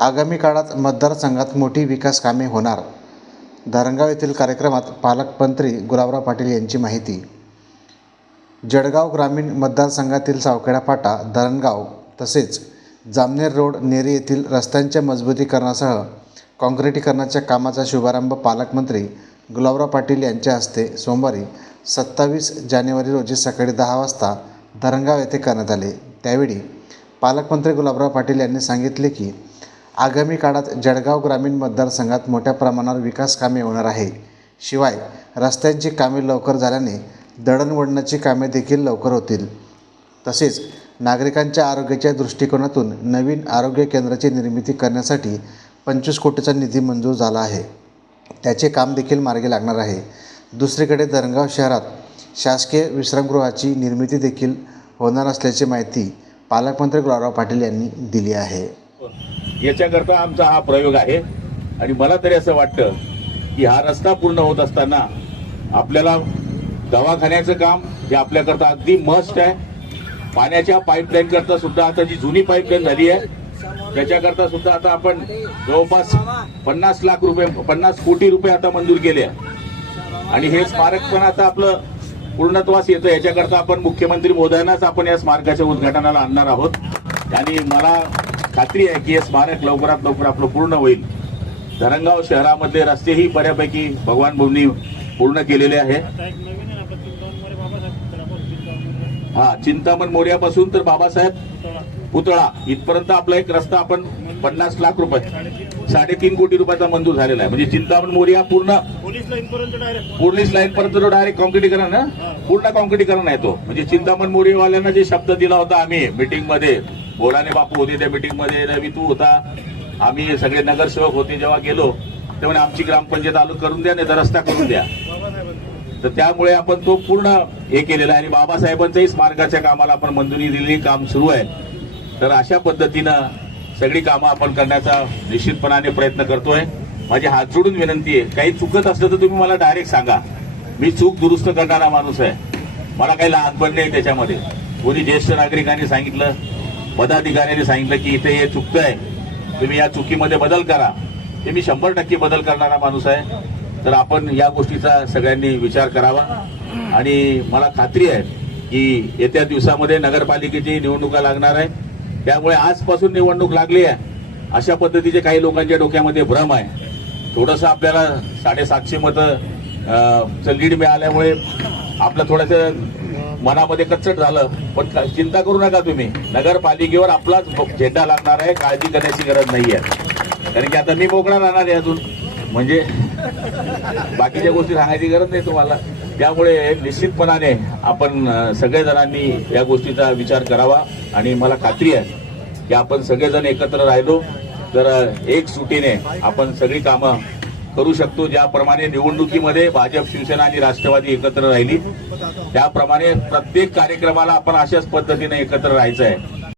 आगामी काळात मतदारसंघात मोठी विकास कामे होणार. धरणगाव येथील कार्यक्रमात पालकमंत्री गुलाबराव पाटील यांची माहिती. जळगाव ग्रामीण मतदारसंघातील सावखेडा फाटा धरणगाव तसेच जामनेर रोड नेरी येथील रस्त्यांच्या मजबूतीकरणासह काँक्रिटीकरणाच्या कामाचा शुभारंभ पालकमंत्री गुलाबराव पाटील यांच्या हस्ते सोमवारी सत्तावीस जानेवारी रोजी सकाळी दहा वाजता धरणगाव येथे करण्यात आले. त्यावेळी पालकमंत्री गुलाबराव पाटील यांनी सांगितले की आगामी काळात जळगाव ग्रामीण मतदारसंघात मोठ्या प्रमाणावर विकास कामे होणार आहे. शिवाय रस्त्यांची कामे लवकर झाल्याने दळणवळणाची कामे देखील लवकर होतील. तसेच नागरिकांच्या आरोग्याच्या दृष्टिकोनातून नवीन आरोग्य केंद्राची निर्मिती करण्यासाठी पंचवीस कोटीचा निधी मंजूर झाला आहे. त्याचे काम देखील मार्गी लागणार आहे. दुसरीकडे धरणगाव शहरात शासकीय विश्रामगृहाची निर्मिती देखील होणार असल्याची माहिती पालकमंत्री गुलाबराव पाटील यांनी दिली आहे. याच्याकरता आमचा हा प्रयोग आहे. आणि मला तरी असं वाटतं की हा रस्ता पूर्ण होत असताना आपल्याला दवाखान्याचं काम हे आपल्याकरता अगदी मस्ट आहे. पाण्याच्या पाईपलाईन करता सुद्धा आता जी जुनी पाईपलाईन झाली आहे त्याच्याकरता सुद्धा आता आपण जवळपास पन्नास लाख रुपये पन्नास कोटी रुपये आता मंजूर केले आहे. आणि हे स्मारक पण आता आपलं पूर्णत्वास येतं. याच्याकरता आपण मुख्यमंत्री मोदयांनाच आपण या स्मारकाच्या उद्घाटनाला आणणार आहोत. आणि मला खात्री आहे की हे स्मारक लवकरात लवकर आपलं पूर्ण होईल. धरणगाव शहरामधले रस्तेही बऱ्यापैकी भगवान भाऊंनी पूर्ण केलेले आहे. हा चिंतामण मोर्यापासून तर बाबासाहेब पुतळा. इथपर्यंत आपला एक रस्ता आपण पन्नास लाख रुपये साडेतीन कोटी रुपयाचा मंजूर झालेला आहे. म्हणजे चिंतामण मोर्या पूर्ण पोलीस लाईन पर्यंत पर्यंत डायरेक्ट कॉन्क्रिटीकरण पूर्ण कॉन्क्रिटीकरण आहे तो. म्हणजे चिंतामण मोरीवाल्यांना जे शब्द दिला होता आम्ही मीटिंगमध्ये बोराने बापू होते त्या मीटिंगमध्ये रवी तू होता. आम्ही सगळे नगरसेवक होते जेव्हा गेलो तेव्हा आमची ग्रामपंचायत आलो करून द्या नाही तर रस्ता करून द्या. तर त्यामुळे आपण तो पूर्ण हे केलेला आहे. आणि बाबासाहेबांच्याही स्मारकाच्या कामाला आपण मंजुरी दिलेली काम सुरू आहे. तर अशा पद्धतीनं सगळी कामं आपण करण्याचा निश्चितपणाने प्रयत्न करतोय. माझी हात जोडून विनंती आहे काही चुकत असलं तर तुम्ही मला डायरेक्ट सांगा. मी चूक दुरुस्त करणारा माणूस आहे. मला काही लहानपण नाही त्याच्यामध्ये. कोणी ज्येष्ठ नागरिकांनी सांगितलं पदाधिकाऱ्यांनी सांगितलं की इथे हे चुकतंय. तुम्ही या चुकीमध्ये बदल करा. हे मी शंभर टक्के बदल करणारा माणूस आहे. तर आपण या गोष्टीचा सगळ्यांनी विचार करावा. आणि मला खात्री आहे की येत्या दिवसामध्ये नगरपालिकेची निवडणुका लागणार आहे. त्यामुळे आजपासून निवडणूक लागली आहे. अशा पद्धतीचे काही लोकांच्या डोक्यामध्ये भ्रम आहे. थोडंसं आपल्याला साडेसातशे मतं चं लीड मिळाल्यामुळे आपलं थोडंसं मनामध्ये कच्चट झालं पण चिंता करू नका तुम्ही. नगरपालिकेवर आपलाच झेंडा लागणार आहे काळजी करण्याची गरज नाही आहे कारण की आता मी मोकळा राहणार आहे अजून. म्हणजे बाकीच्या गोष्टी सांगायची गरज नाही तुम्हाला. त्यामुळे निश्चितपणाने आपण सगळेजणांनी या गोष्टीचा विचार करावा. आणि मला खात्री आहे की आपण सगळेजण एकत्र राहिलो तर एक सुटीने आपण सगळी कामं करू शकतो. ज्याप्रमाणे निवडणुकीमध्ये भाजप शिवसेना आणि राष्ट्रवादी एकत्र राहिली. त्याप्रमाणे प्रत्येक कार्यक्रमाला आपण अशाच पद्धतीने एकत्र राहायचं आहे.